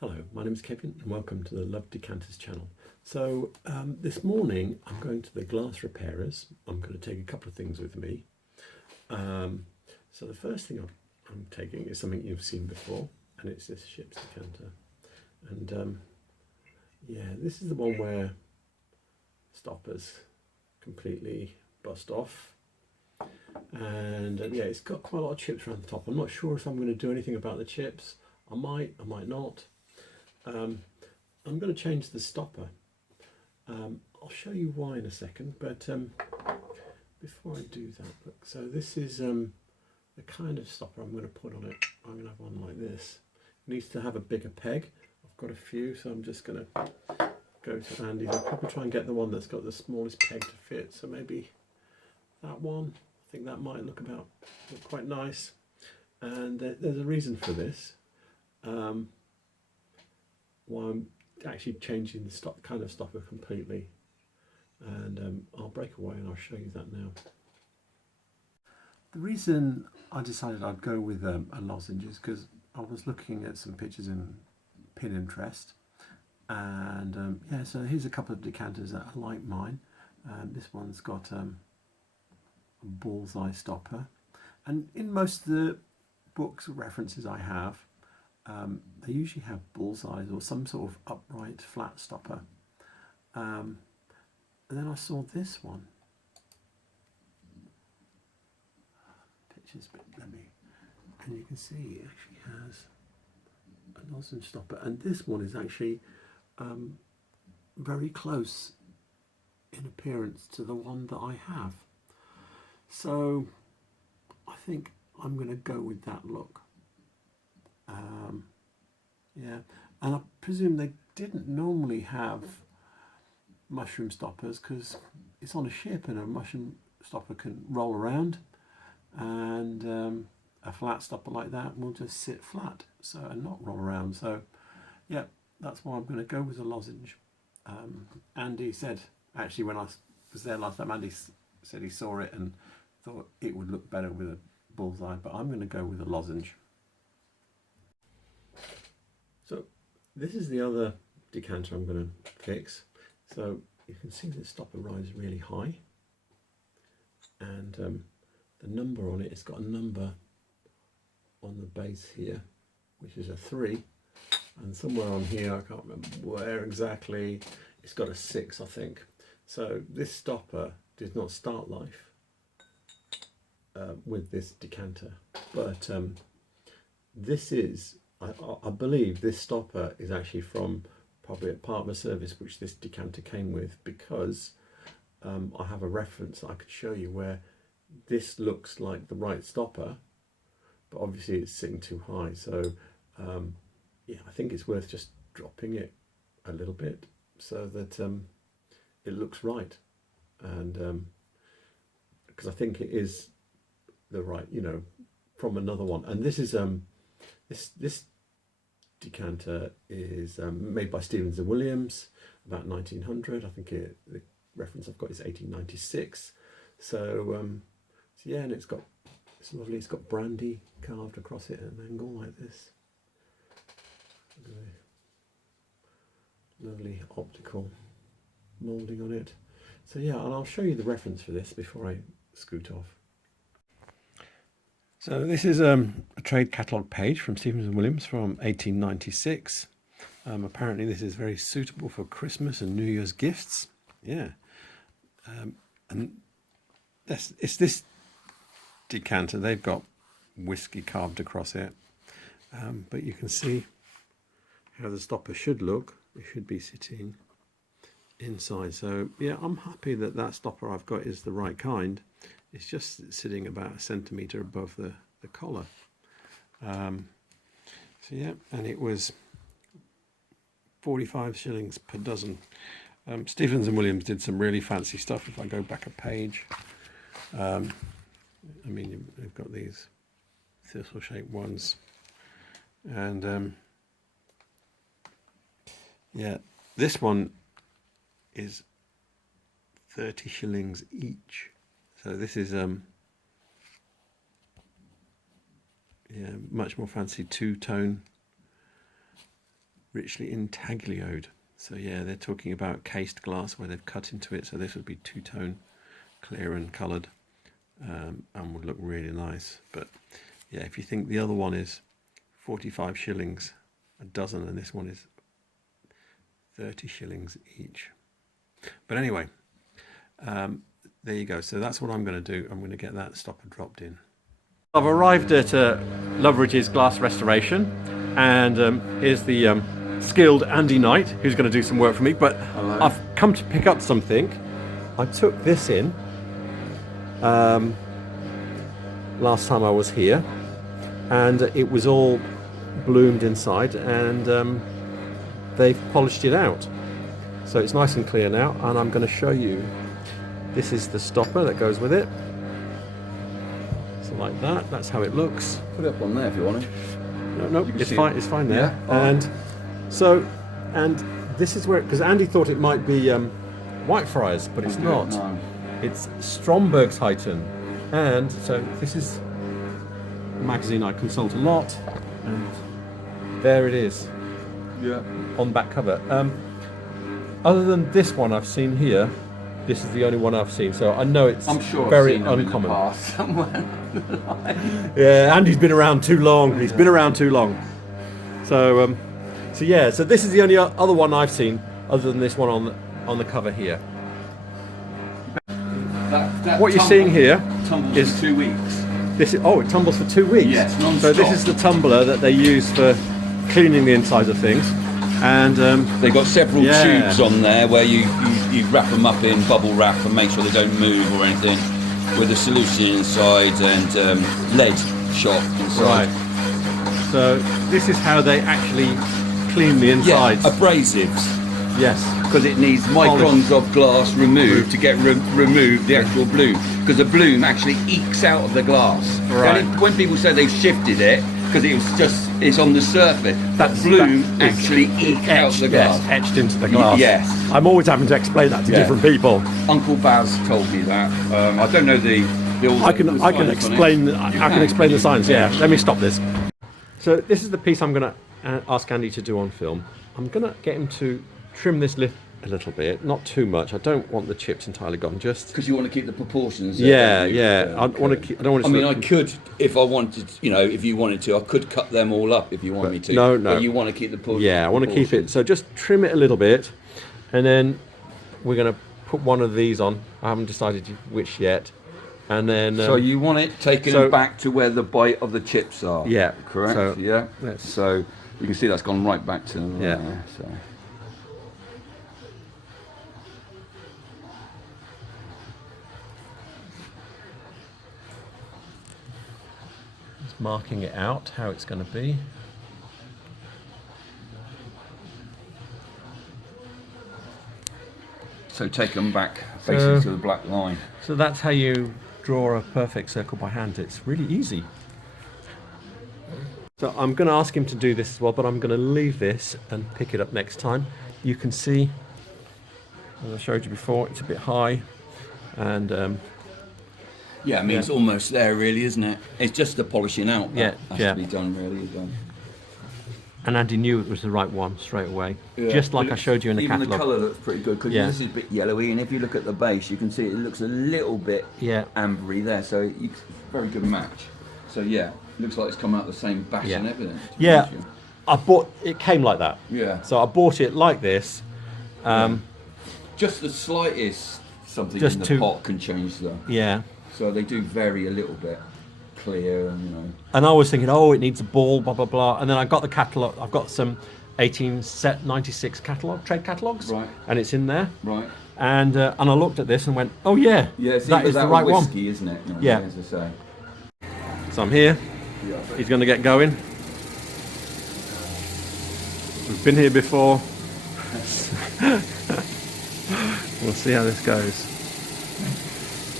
Hello, my name is Kevin and welcome to the Love Decanters channel. So this morning I'm going to the glass repairers. I'm going to take a couple of things with me. So the first thing I'm taking is something you've seen before, and it's this ship's decanter. And yeah, this is the one where stoppers completely bust off. And yeah, it's got quite a lot of chips around the top. I'm not sure if I'm going to do anything about the chips. I might not. I'm going to change the stopper. I'll show you why in a second, but before I do that, look, so this is the kind of stopper I'm going to put on it. I'm going to have one like this. It needs to have a bigger peg. I've got a few, so I'm just going to go to Andy's. I'll probably try and get the one that's got the smallest peg to fit, so maybe that one. I think that might look quite nice. And there's a reason for this. Why I'm actually changing the kind of stopper completely, and I'll break away and I'll show you that now. The reason I decided I'd go with a lozenge is because I was looking at some pictures in Pinterest, and yeah, so here's a couple of decanters that are like mine. This one's got a bullseye stopper, and in most of the books references I have, they usually have bullseyes or some sort of upright flat stopper. And then I saw this one. Picture's a bit blurry, and you can see it actually has a lozenge stopper, and this one is actually very close in appearance to the one that I have. So I think I'm going to go with that look. Yeah, and I presume they didn't normally have mushroom stoppers because it's on a ship and a mushroom stopper can roll around, and a flat stopper like that will just sit flat and not roll around. So yeah, that's why I'm going to go with a lozenge. Andy said, actually when I was there last time, Andy said he saw it and thought it would look better with a bullseye, but I'm going to go with a lozenge. So this is the other decanter I'm going to fix. So you can see the stopper rises really high, and the number on it, it's got a number on the base here, which is a 3, and somewhere on here, I can't remember where exactly, it's got a 6, I think. So this stopper did not start life with this decanter, but this is, I believe this stopper is actually from probably a part of a service which this decanter came with, because I have a reference I could show you where this looks like the right stopper, but obviously it's sitting too high. So yeah, I think it's worth just dropping it a little bit so that it looks right, and because I think it is the right, from another one. And this is this decanter is made by Stevens and Williams about 1900. I think the reference I've got is 1896. So yeah, and it's lovely. It's got brandy carved across it at an angle like this. Lovely optical moulding on it. So yeah, and I'll show you the reference for this before I scoot off. So this is a trade catalogue page from Stevens and Williams from 1896. Apparently this is very suitable for Christmas and New Year's gifts. Yeah, and it's this decanter. They've got whiskey carved across it, but you can see how the stopper should look. It should be sitting inside. So yeah, I'm happy that that stopper I've got is the right kind. It's just sitting about 1 centimetre above the collar. So yeah, and it was 45 shillings per dozen. Stevens and Williams did some really fancy stuff. If I go back a page, I mean, they've got these thistle-shaped ones, and yeah, this one is 30 shillings each. So this is yeah, much more fancy two-tone richly intaglioed. So yeah, they're talking about cased glass where they've cut into it. So this would be two-tone, clear and coloured, and would look really nice. But yeah, if you think the other one is 45 shillings a dozen and this one is 30 shillings each. But anyway, there you go. So that's what I'm going to do. I'm going to get that stopper dropped in. I've arrived at Loveridge's glass restoration, and here's the skilled Andy Knight who's going to do some work for me. But hello. I've come to pick up something. I took this in last time I was here, and it was all bloomed inside, and they've polished it out. So it's nice and clear now, and I'm going to show you. This is the stopper that goes with it. So like that, that's how it looks. Put it up on there if you want it. No, it's fine. It's fine there. Yeah. And so, and this is where, because Andy thought it might be Whitefriars, but it's not. No. It's Strombergsheiten, and so this is a magazine I consult a lot, and there it is. Yeah. On the back cover. Other than this one I've seen here, this is the only one I've seen, so I know it's very uncommon. I've seen them in the past somewhere. Yeah, Andy's been around too long. He's been around too long. So, so yeah, so this is the only other one I've seen, other than this one on the cover here. That what you're seeing here is for 2 weeks. This is, oh, it tumbles for 2 weeks. Yes, non-stop. So this is the tumbler that they use for cleaning the insides of things. And they've got several tubes on there where you wrap them up in bubble wrap and make sure they don't move or anything, with a solution inside and lead shot inside. Right. So this is how they actually clean the insides. Yeah, abrasives. Yes. Because it needs microns of glass removed to get remove the actual bloom. Because the bloom actually ekes out of the glass. Right. When people say they've shifted it, because it's on the surface, that bloom actually ekes out the glass. Yes, etched into the glass. Yes. I'm always having to explain that to different people. Uncle Baz told me that. I don't know the I can explain the science. Yeah. Let me stop this. So this is the piece I'm going to ask Andy to do on film. I'm going to get him to trim this lip a little bit, not too much. I don't want the chips entirely gone. Just because you want to keep the proportions. Yeah. I want to keep. I don't want to. I mean, I could, if I wanted, if you wanted to, I could cut them all up if you want me to. No. But you want to keep the proportions. Yeah, I want to keep it. So just trim it a little bit, and then we're going to put one of these on. I haven't decided which yet. And then. So you want it taken back to where the bite of the chips are. Yeah. Correct. So, yeah. So you can see that's gone right back to there. Yeah. So. Marking it out how it's going to be. So take them back facing to the black line. So that's how you draw a perfect circle by hand. It's really easy. So I'm going to ask him to do this as well, but I'm going to leave this and pick it up next time. You can see, as I showed you before, it's a bit high, and yeah, I mean, it's almost there, really, isn't it? It's just the polishing out that has to be done, really. And Andy knew it was the right one straight away, just like I showed you in the catalogue. Even the colour looks pretty good, because this is a bit yellowy, and if you look at the base, you can see it looks a little bit ambery there, so it's a very good match. So yeah, looks like it's come out the same batch and everything. Yeah, it came like that. Yeah. So I bought it like this. Just the slightest something in the pot can change the... Yeah. So they do vary a little bit, clear and And I was thinking, oh, it needs a ball, blah blah blah. And then I got the catalogue. I've got some 1896 trade catalogues, right? And it's in there, right? And I looked at this and went, oh yeah, that is the right whiskey, one, isn't it? Yeah. As I say. So I'm here. Yeah. He's going to get going. We've been here before. We'll see how this goes.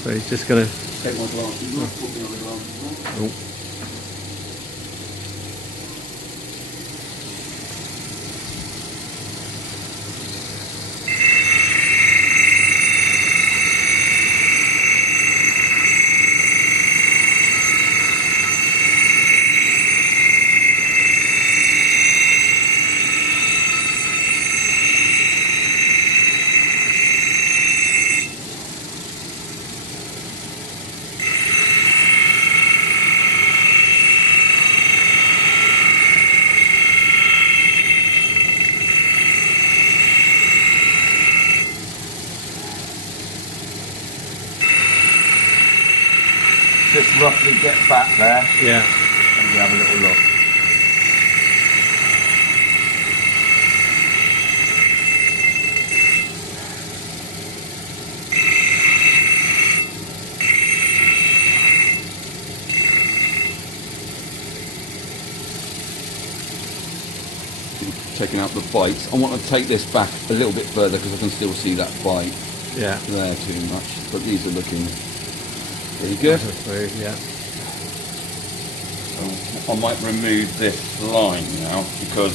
So he's just going to take my glasses. Put me on the glasses. Oh. just roughly get back there Yeah. and we have a little look. Taking out the bites. I want to take this back a little bit further because I can still see that bite Yeah. there too much. But these are looking pretty good. Yeah. So I might remove this line now because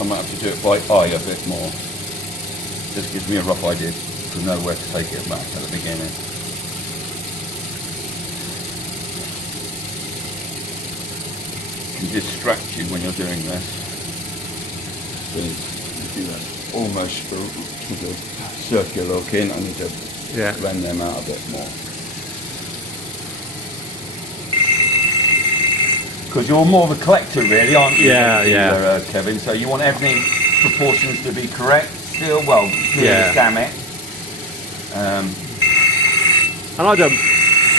I might have to do it by eye a bit more. This gives me a rough idea to know where to take it back at the beginning. It can distract you when you're doing this. So you do that almost circular looking. I need to blend them out a bit more. Because you're more of a collector, really, aren't you? Yeah. Kevin. So you want everything proportions to be correct. Still, well, damn it. And I don't.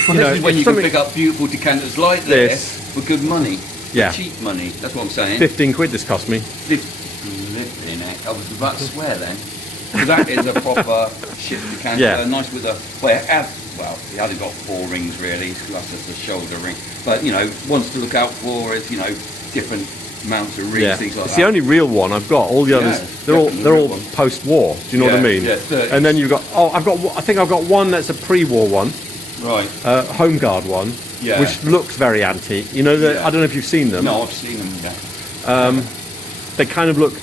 Well, this is when you can pick up beautiful decanters like this for good money. Yeah. For cheap money. That's what I'm saying. 15 quid this cost me. Flipping it. I was about to swear then. So that is a proper ship decanter. Yeah. Nice with a. It hasn't got 4 rings really. That's just a shoulder ring. But ones to look out for is different amounts of rings, things like it's that. the only real one I've got. All the others, they're all post-war. Do you know what I mean? Yeah. And then you've got. I think I've got one that's a pre-war one. Right. Home guard one. Yeah. Which looks very antique. I don't know if you've seen them. No, I've seen them. Yeah. They kind of look.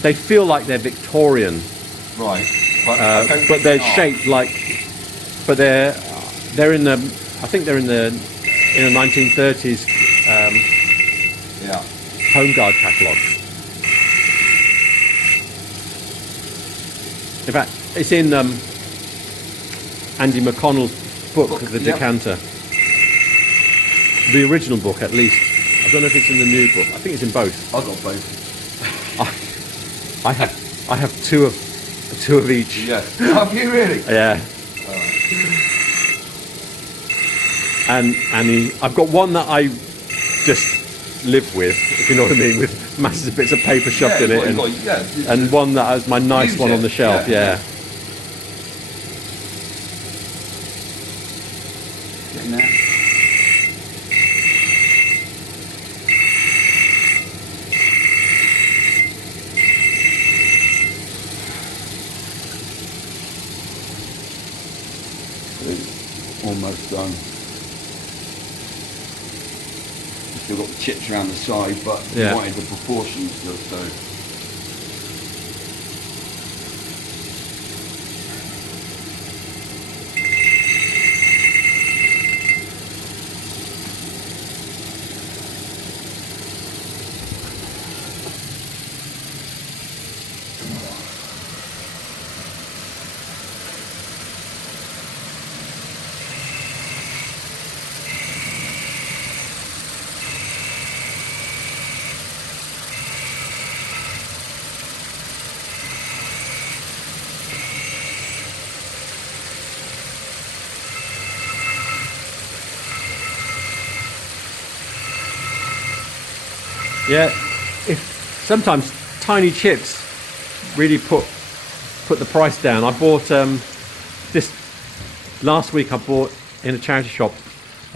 They feel like they're Victorian. Right. But they're shaped like. But they're in the. I think they're in the 1930s. Home guard catalogue. In fact, it's in Andy McConnell's book, The Decanter. The original book, at least. I don't know if it's in the new book. I think it's in both. I've got both. I have two of each. Yeah. Have you really? Yeah. And I've got one that I just live with, if you know what I mean, with masses of bits of paper shoved in it, and one that has my nice one on the shelf. Yeah. Getting there. Almost done. Still got the chips around the side, but you wanted the proportions still, so. Yeah, if sometimes tiny chips really put the price down. I bought this last week. I bought in a charity shop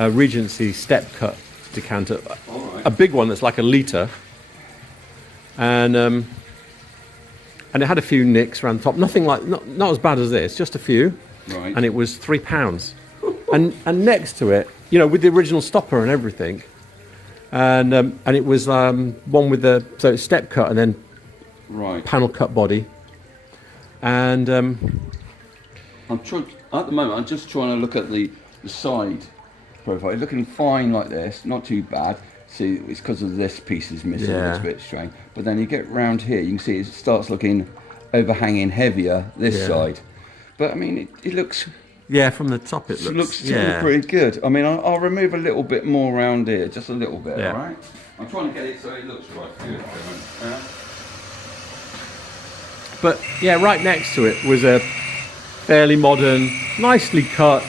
a Regency step cut decanter, a big one that's like a litre, and it had a few nicks around the top. Nothing like not as bad as this, just a few. Right. And it was £3. and next to it, with the original stopper and everything. And it was one with so it's step cut and then panel cut body. And at the moment I'm just trying to look at the side profile. It's looking fine like this, not too bad. See, it's because of this piece is missing, it's a bit strange. But then you get round here, you can see it starts looking overhanging heavier this side. But I mean, it looks. Yeah, from the top it looks pretty good. I mean, I'll remove a little bit more around here, just a little bit, all right? I'm trying to get it so it looks right. Good. But yeah, right next to it was a fairly modern, nicely cut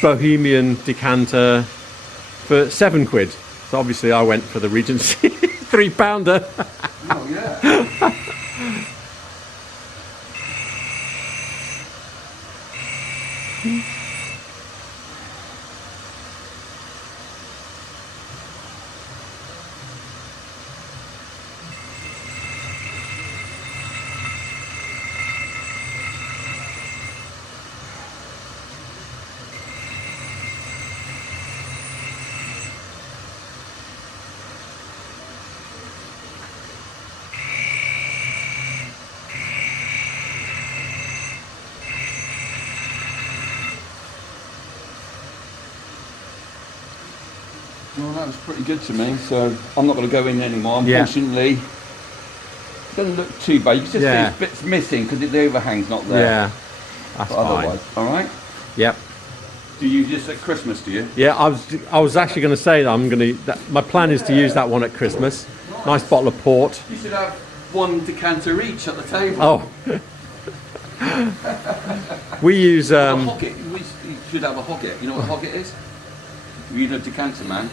Bohemian decanter for £7. So obviously I went for the Regency £3. Oh yeah. Well, that was pretty good to me, so I'm not going to go in anymore. Unfortunately, it doesn't look too bad. You can just see there's bits missing because the overhang's not there. Yeah, that's fine. All right. Yep. Do you use this at Christmas? Do you? Yeah, I was actually going to say that my plan is to use that one at Christmas. Nice bottle of port. You should have one decanter each at the table. Oh. We use. A hoggett. We should have a hoggett. You know what a hoggett is? You know, decanter man.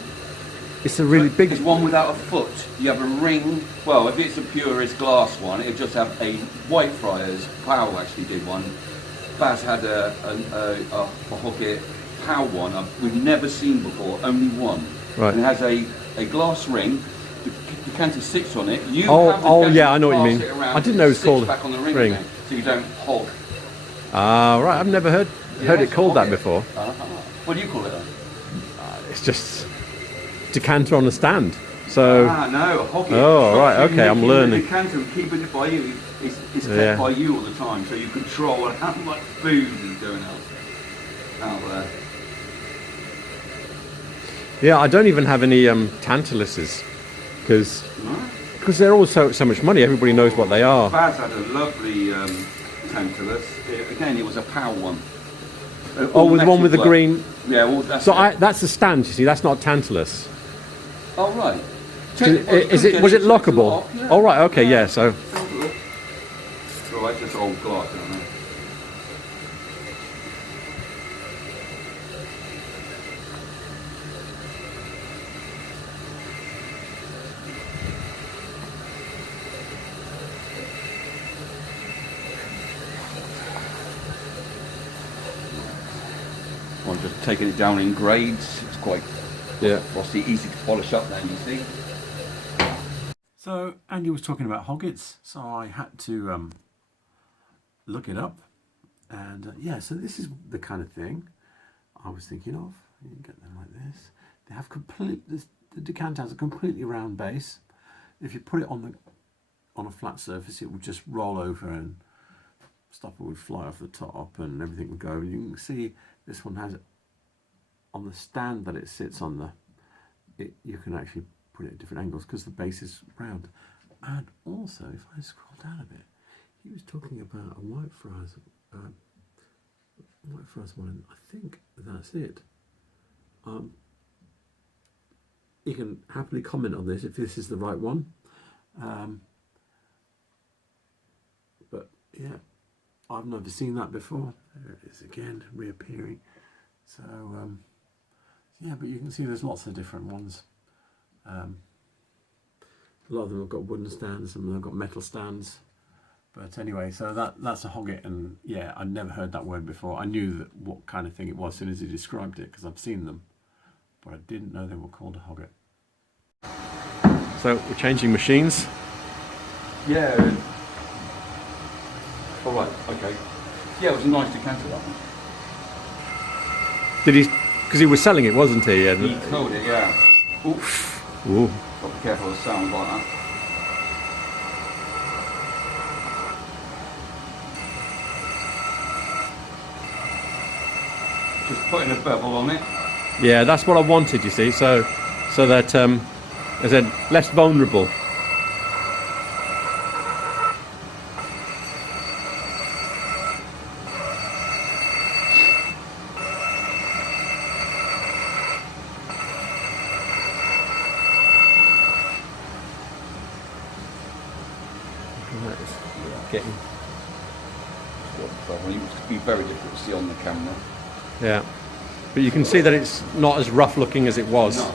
It's a really big. It's one without a foot. You have a ring. Well, if it's a purist glass one, it'll just have a Whitefriars. Powell actually did one. Baz had a hoggett Powell one we've never seen before. Only one. Right. And it has a glass ring. The decanter sits on it. You yeah, I know what you mean. I didn't know it was called back on the ring. Again, so you don't hog. Ah, right. I've never heard it called that before. What do you call it then? It's just decanter on a stand. So. No, a hoggett. Oh, right. Okay, I'm learning. The decanter and keeping it by you is kept by you all the time, so you control how much food is going out there. Yeah, I don't even have any Tantaluses because they're all so much money. Everybody knows what they are. Baz had a lovely Tantalus. Again, it was a POW one. With the one with the green. Yeah, well, that's that's a stand. You see, that's not Tantalus. Oh right. Was it lockable? Yeah. Oh right. Okay. Yeah. So. Right, just old glass, don't they? I'm just taking it down in grades. It's quite frosty, easy to polish up then, you see. So Andy was talking about hoggets, so I had to look it up, and so this is the kind of thing I was thinking of. You can get them like this. They have the decanter has a completely round base. If you put it on a flat surface, it would just roll over and stopper would fly off the top and everything would go. You can see this one has, on the stand that it sits on, you can actually put it at different angles because the base is round. And also, if I scroll down a bit, he was talking about a Whitefriars one, and I think that's it. You can happily comment on this if this is the right one. But yeah, I've never seen that before. There it is again, reappearing. So but you can see there's lots of different ones. A lot of them have got wooden stands, some of them have got metal stands. But anyway, so that's a hoggett, and yeah, I'd never heard that word before. I knew what kind of thing it was as soon as he described it because I've seen them, but I didn't know they were called a hoggett. So we're changing machines. Yeah. All right. Okay. Yeah, it was a nice decanter, that one. Did he? Because he was selling it, wasn't he? And he told it, yeah. Oof. Ooh. Got to be careful of sounds like that. Just putting a bevel on it. Yeah, that's what I wanted, you see, so that I said less vulnerable. Getting. It must be very difficult to see on the camera. Yeah. But you can see that it's not as rough looking as it was. No.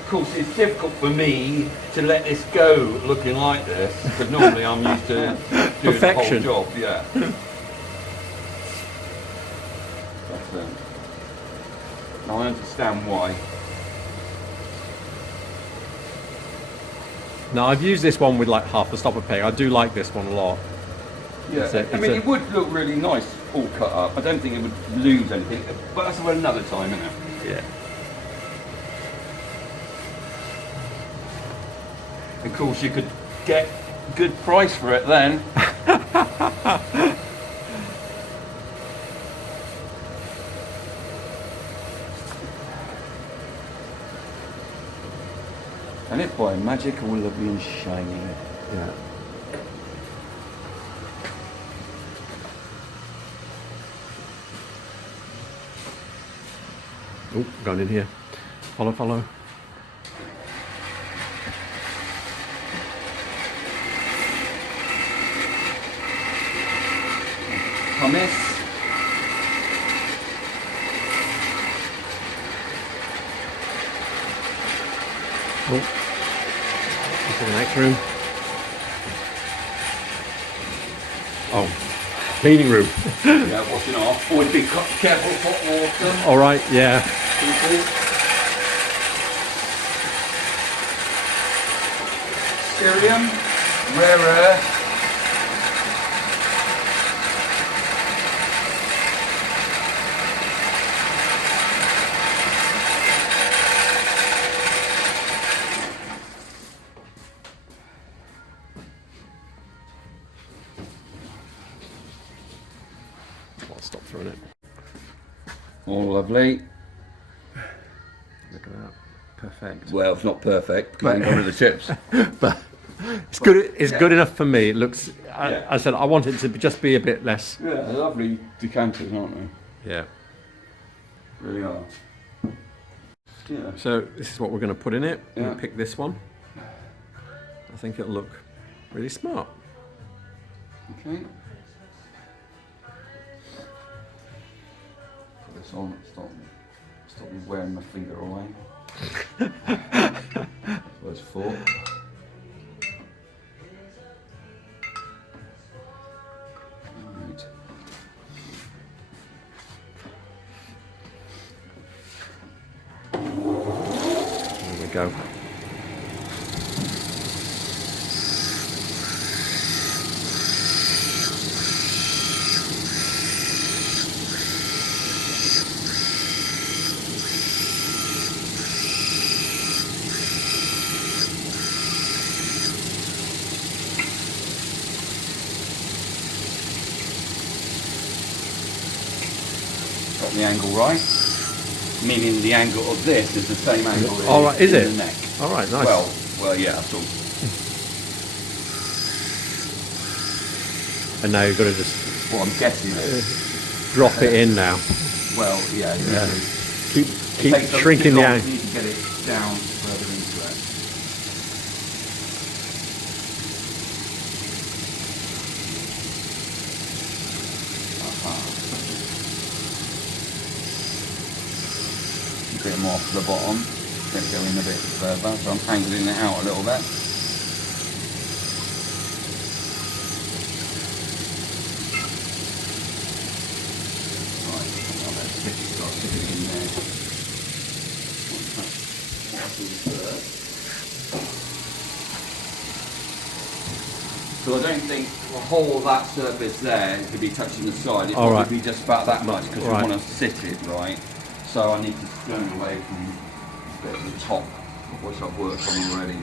Of course, it's difficult for me to let this go looking like this, because normally I'm used to doing Perfection. the whole job. Yeah. But, I understand why. Now I've used this one with like half a stopper peg. I do like this one a lot. Yeah, I mean, it would look really nice all cut up. I don't think it would lose anything, but that's for another time, isn't it? Yeah. Of course, you could get a good price for it then. And it by magic all lovely and shiny. Yeah. Oh, going in here. Follow, follow. Hummus. Oh, into the next room. Oh, cleaning room. Yeah, washing off. Always be careful of hot water. All right, yeah. People. Cerium, rare earth. I'll stop throwing it. All lovely. Look at that. Perfect. Well, it's not perfect because I ain't got rid of the chips. But it's good. It's yeah. good enough for me. It looks. Yeah. I said I want it to just be a bit less. Yeah, they're lovely decanters, aren't they? Yeah. Really are. Yeah. So this is what we're going to put in it. Yeah. We'll pick this one. I think it'll look really smart. Okay. Put this on. Stop me wearing my finger away. That's four. Right. There we go. Got the angle right. Meaning the angle of this is the same angle as All right, is in it? the neck. All right, nice. Well, yeah, so And now you've got to just what I'm guessing is. drop it in now. Well, yeah. Yeah. It Keep takes a shrinking bit the long angle. for you to get it down further into it. Bit more to the bottom, then go in a bit further, so I'm angling it out a little bit. Right, now let's start sticking it in there. What I do first. So I don't think the whole of that surface there could be touching the side. It All would right. be just about that much because Right. we want to sit it right. So I need to turn away from a bit of the top of what I've worked on already.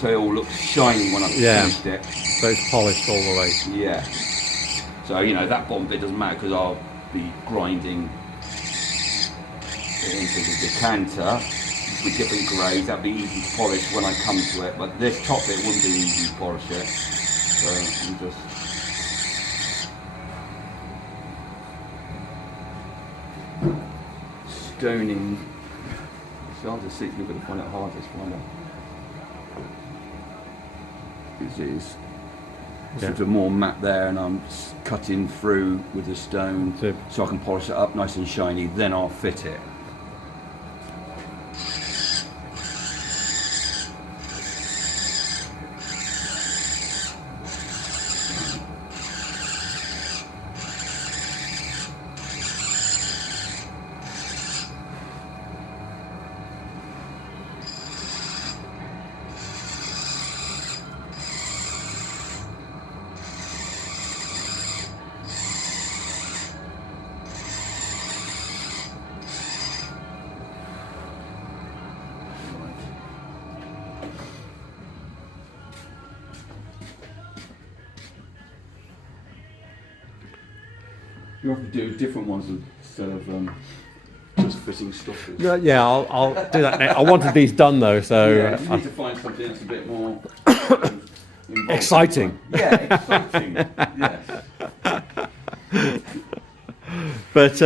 So it all looks shiny when I've finished it. So it's polished all the way. Yeah. So, you know, that bottom bit doesn't matter because I'll be grinding it into the decanter with different grades. That'll be easy to polish when I come to it. But this top bit wouldn't be easy to polish it. So I'm just... stoning. It's hard to see if you're going to find it hard to find it. is sort of more matte there, and I'm cutting through with the stone so I can polish it up nice and shiny, then I'll fit it. You have to do different ones instead of just fitting stoppers. Yeah, I'll do that next. I wanted these done though, so Yeah, you need to find something that's a bit more exciting. Yeah, exciting. Yes. But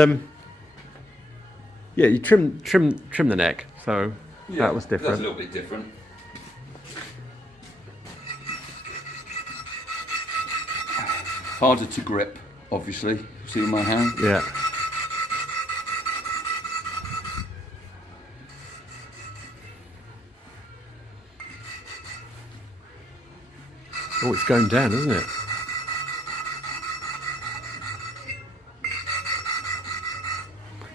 yeah, you trim the neck, so Yeah, that was that's a different. little bit different. Harder to grip, obviously. See my hand? Yeah. Oh, it's going down, isn't it?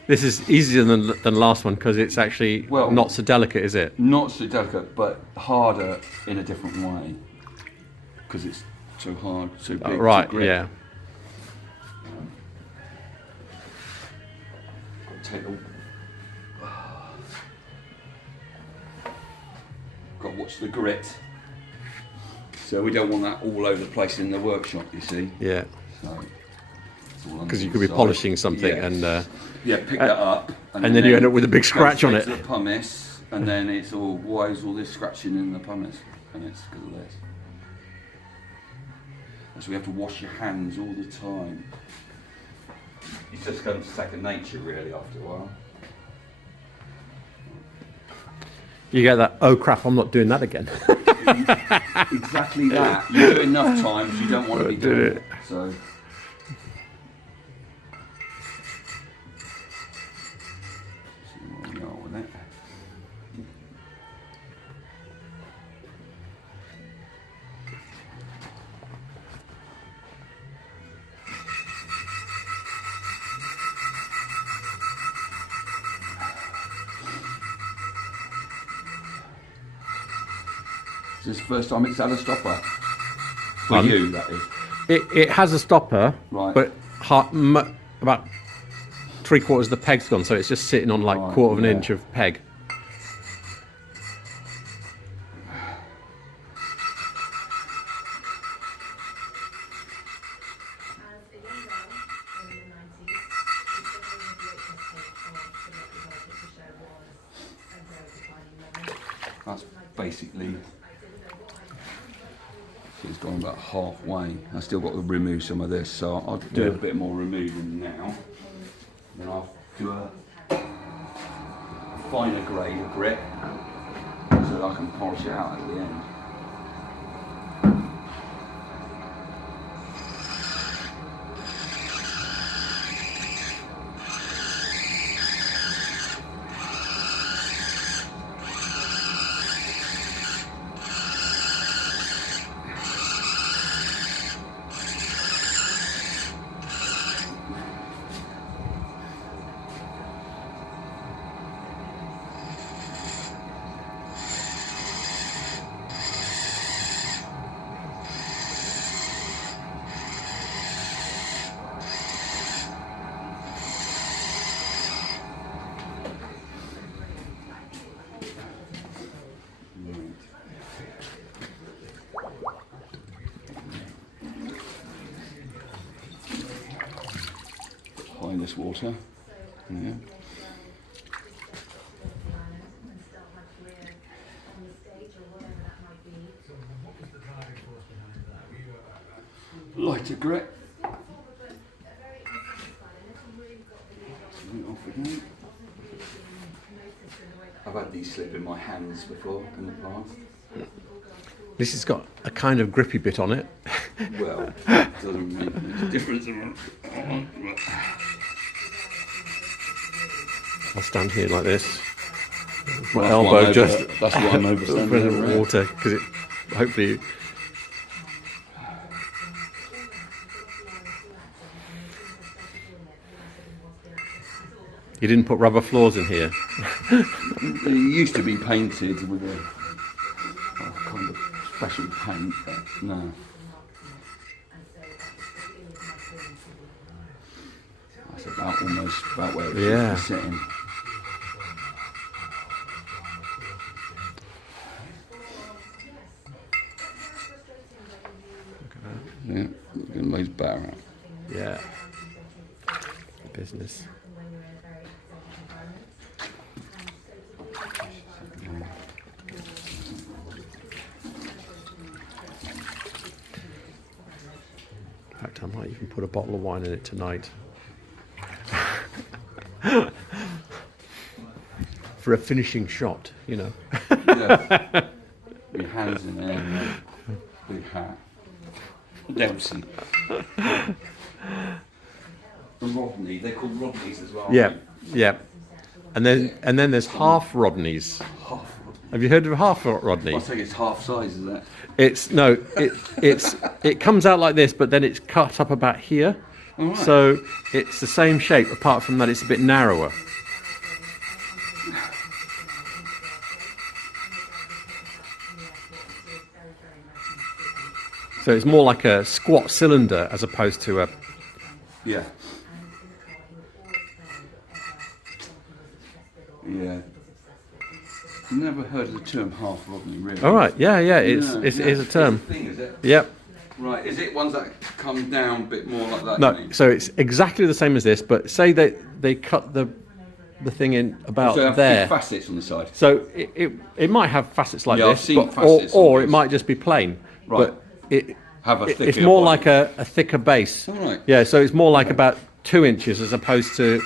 This is easier than the last one because it's actually not so delicate, is it? Not so delicate, but harder in a different way. Because it's so hard, so big Right, to grip. yeah. Got to watch the grit. So we don't want that all over the place in the workshop, you see. Yeah. Because you could be polishing something and yeah, pick that up, and then you end up with a big scratch on it. The pumice, and then it's all, why is all this scratching in the pumice? And it's because of this. So we have to wash your hands all the time. It just becomes second nature, really, after a while. You get that, oh crap, I'm not doing that again. Exactly that. You do it enough times, you don't want to be doing it. So. See where we are with it. Is this the first time it's had a stopper? For you, that is. It has a stopper, Right. but about 3/4 of the peg's gone, so it's just sitting on like Right, quarter of an yeah. inch of peg. That's basically, so it's gone about halfway. I still got to remove some of this, so I'll do a bit more removing now. Then I'll do a finer grade of grit so that I can polish it out at the end. Applying this water. Yeah. Lighter grit. I've had these slip in my hands before in the past. This has got a kind of grippy bit on it. Well, it doesn't make much difference. I'll stand here like this. My That's elbow what I'm just over- that's what I'm overstanding. Right? water because it hopefully. You didn't put rubber floors in here. It used to be painted with a kind of special paint, but no. That's almost about where it should be sitting. Yeah, getting loads better out. Yeah. Business. In fact, I might even put a bottle of wine in it tonight. For a finishing shot, you know. Yeah. Your hands in there and a big hat. Dempsey. Rodney, they're called Rodneys as well. Yeah, yeah. And then there's half Rodneys. Half. Have you heard of half Rodney? I think it's half size, is that? It comes out like this, but then it's cut up about here. All right. So it's the same shape, apart from that it's a bit narrower. So it's more like a squat cylinder as opposed to a. Yeah. Yeah. Never heard of the term half Rodney, really. All right, yeah, it's a term. It's a thing, is it? Yep. Right, is it ones that come down a bit more like that? No, so it's exactly the same as this, but say they cut the thing in about so they have there. big facets on the side. So it might have facets like Yeah, I've this, seen but, facets or on it this. might just be plain. Right. But it's thicker more body. like a thicker base. All right. Yeah, so it's more like about 2 inches as opposed to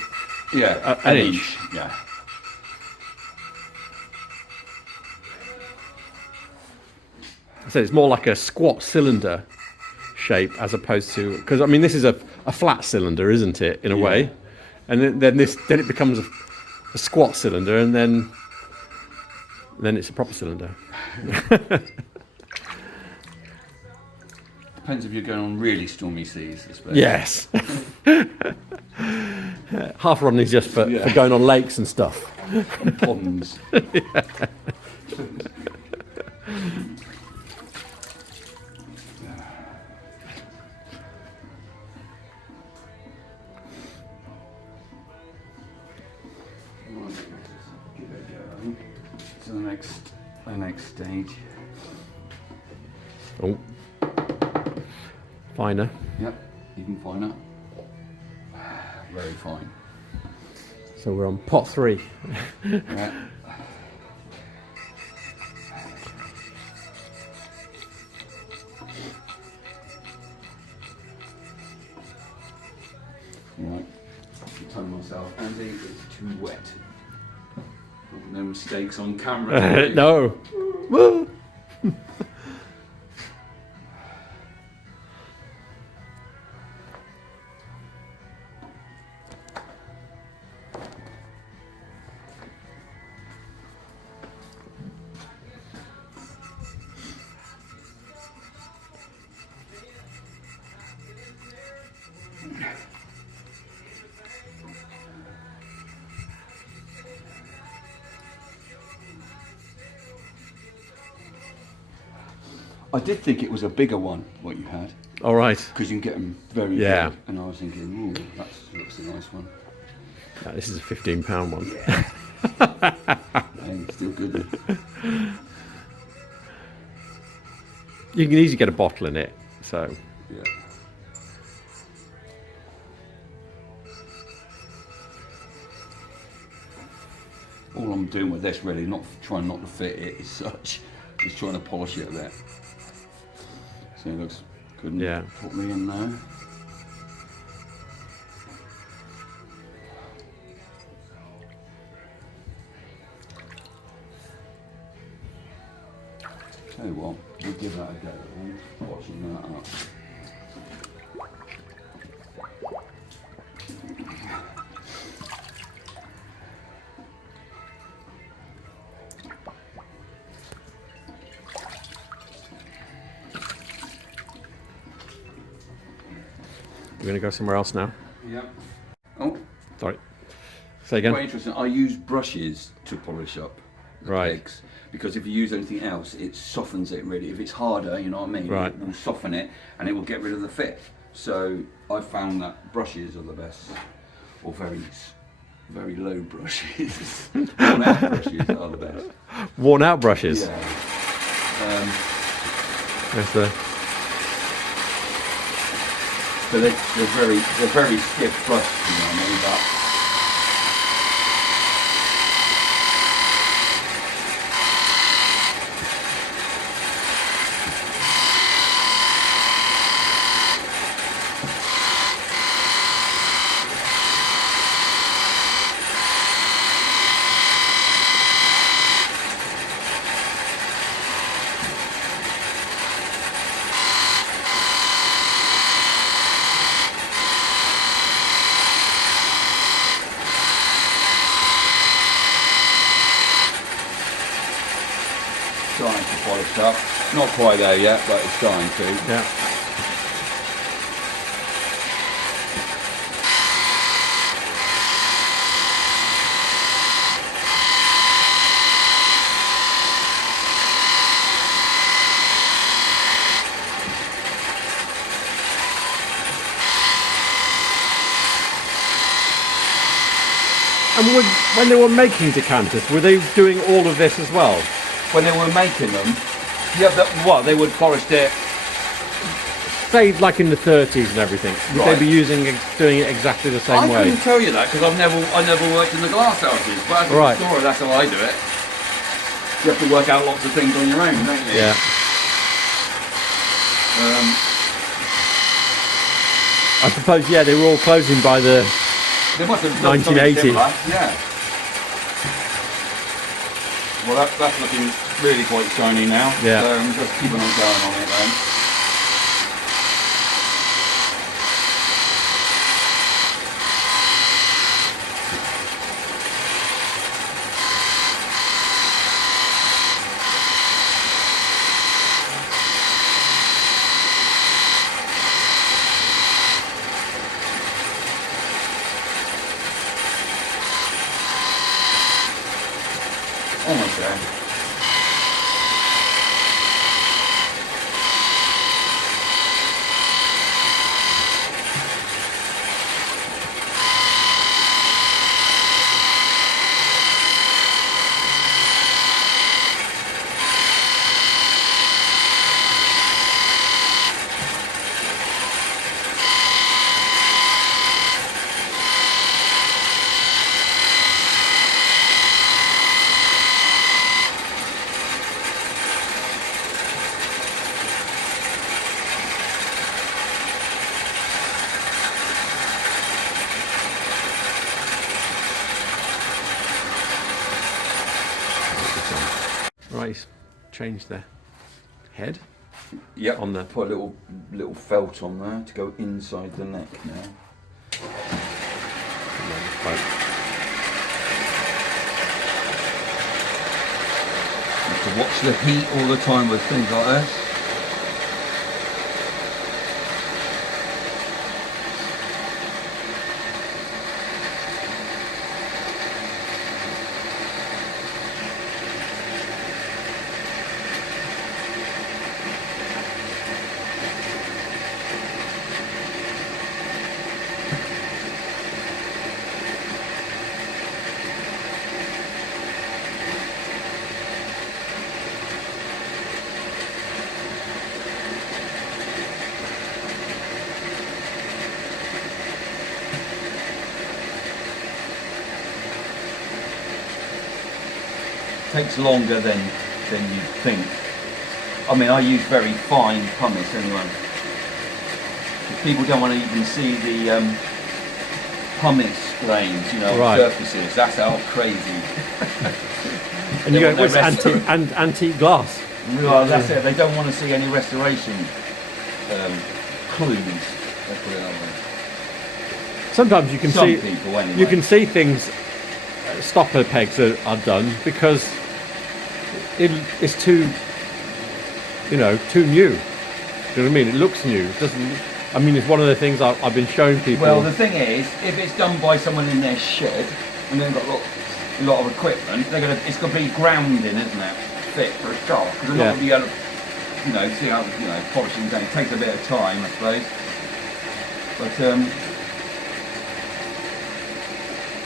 Yeah, an inch. Yeah. So it's more like a squat cylinder shape as opposed to, because I mean this is a flat cylinder, isn't it, in a way, and then it becomes a squat cylinder, and then it's a proper cylinder. Depends if you're going on really stormy seas, I suppose. Yes. Half Rodney's just for going on lakes and stuff. And ponds. Give it a go. To the next stage. Oh, finer. Yep, even finer. Very fine. So we're on pot 3. Right. Right. I told myself, Andy, it's too wet. No mistakes on camera. No. Woo. I did think it was a bigger one, what you had, All right. because you can get them very Yeah. big. And I was thinking, ooh, that looks a nice one. This is a £15 one. And still good. You can easily get a bottle in it. So Yeah. All I'm doing with this really, not trying not to fit it as such, just trying to polish it a bit. So it looks good. Yeah. Put me in there. Tell you what, we'll give that a go. Washing that up. We're going to go somewhere else now. Yeah. Oh, Sorry. Say again. quite interesting. I use brushes to polish up the Right. pegs, because if you use anything else, it softens it really. If it's harder, you know what I mean? Right. It will soften it and it will get rid of the fit. So I found that brushes are the best, or very low brushes. Worn out brushes are the best. Worn out brushes. Yeah. That's the. So they're very stiff brush, you know what I mean? But starting to polish up. Not quite there yet, but it's starting to. Yeah. And when they were making decanters, were they doing all of this as well? When they were making them, yeah, they would polish it. Say, like in the 30s and everything, would Right. they be doing it exactly the same I way? couldn't tell you that because I never worked in the glass houses. But as a Right. restorer, that's how I do it. You have to work out lots of things on your own, don't you? Yeah. I suppose, yeah, they were all closing by the. They must have done something 1980. similar, yeah. Well, that's looking really quite shiny now. Yeah. So I'm just keeping on going on it then. Almost there. Right, he's changed the head. Yep. On the- Put a little felt on there to go inside the neck now. You have to watch the heat all the time with things like this. Takes longer than you think. I mean, I use very fine pumice anyway. People don't want to even see the pumice grains, you know, Right. surfaces. That's how crazy. And you They go, want it's their rest- antique glass. Well, that's it. They don't want to see any restoration clues. Let's put it that way. Sometimes you can Some see people, anyway. you can see things. Stopper pegs are done because it's too, you know, too new. Do you know what I mean? It looks new. It doesn't. I mean, it's one of the things I've been showing people. Well, the thing is, if it's done by someone in their shed and they've got a lot of equipment, it's going to be grounding, isn't it? Fit for a shop because they're not going to be able to, you know, see how polishing down. It takes a bit of time, I suppose. But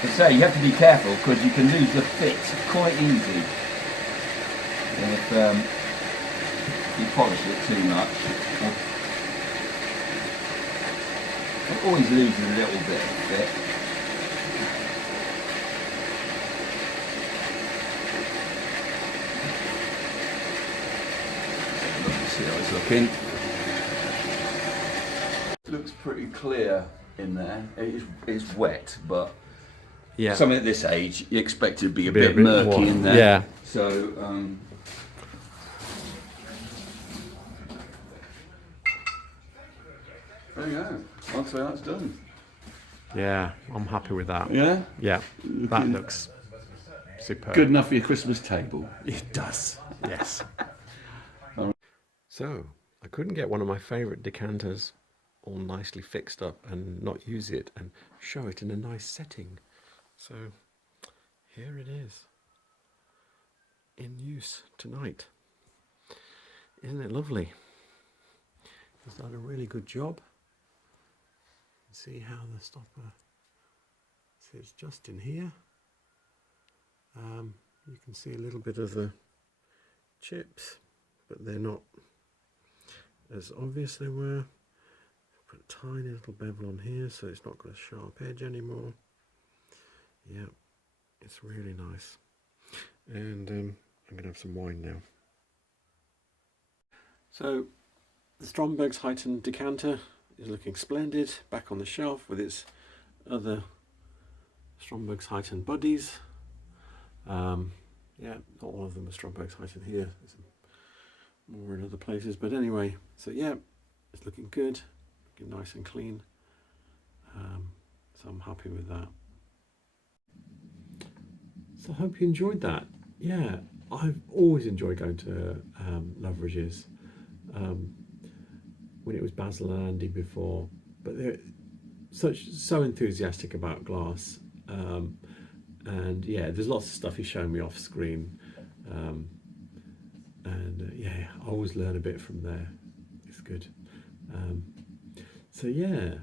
I say you have to be careful because you can lose the fit quite easy if you polish it too much. It always loses a little bit of fit. Let's see how it's looking. It looks pretty clear in there. It's wet, but yeah. something at this age, you expect it to be a bit murky more, in there. Yeah. So, there you go. I'd say that's done. Yeah, I'm happy with that. Yeah? Yeah, that looks superb. Good enough for your Christmas table. It does, yes. So, I couldn't get one of my favourite decanters all nicely fixed up and not use it and show it in a nice setting. So, here it is, in use tonight. Isn't it lovely? He's done a really good job. See how the stopper sits just in here. You can see a little bit of the chips, but they're not as obvious they were. Put a tiny little bevel on here so it's not got a sharp edge anymore. Yeah, it's really nice. And I'm going to have some wine now. So the Stromberg's Heightened decanter is looking splendid, back on the shelf with its other Stromberg's Heightened buddies. Yeah, not all of them are Stromberg's Heightened here. There's more in other places, but anyway, so yeah, it's looking good, looking nice and clean. So I'm happy with that. So I hope you enjoyed that. Yeah, I've always enjoyed going to Loveridge's. When it was Basil and Andy before, but they're so enthusiastic about glass, and yeah, there's lots of stuff he's showing me off screen, and yeah, I always learn a bit from there. It's good. So yeah,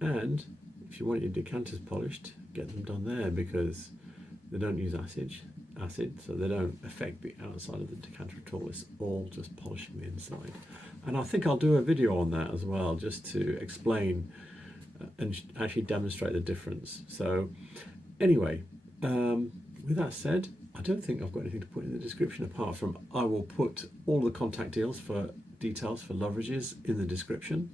and if you want your decanters polished, get them done there because they don't use acid, so they don't affect the outside of the decanter at all. It's all just polishing the inside. And I think I'll do a video on that as well, just to explain and actually demonstrate the difference. So anyway, with that said, I don't think I've got anything to put in the description apart from I will put all the contact details for Loveridge's in the description.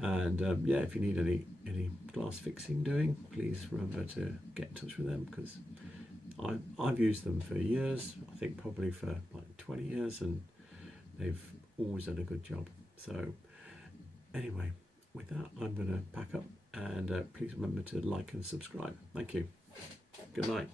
And yeah, if you need any glass fixing doing, please remember to get in touch with them because I've used them for years. I think probably for like 20 years, and they've always done a good job. So anyway, with that, I'm going to pack up, and please remember to like and subscribe. Thank you. Good night.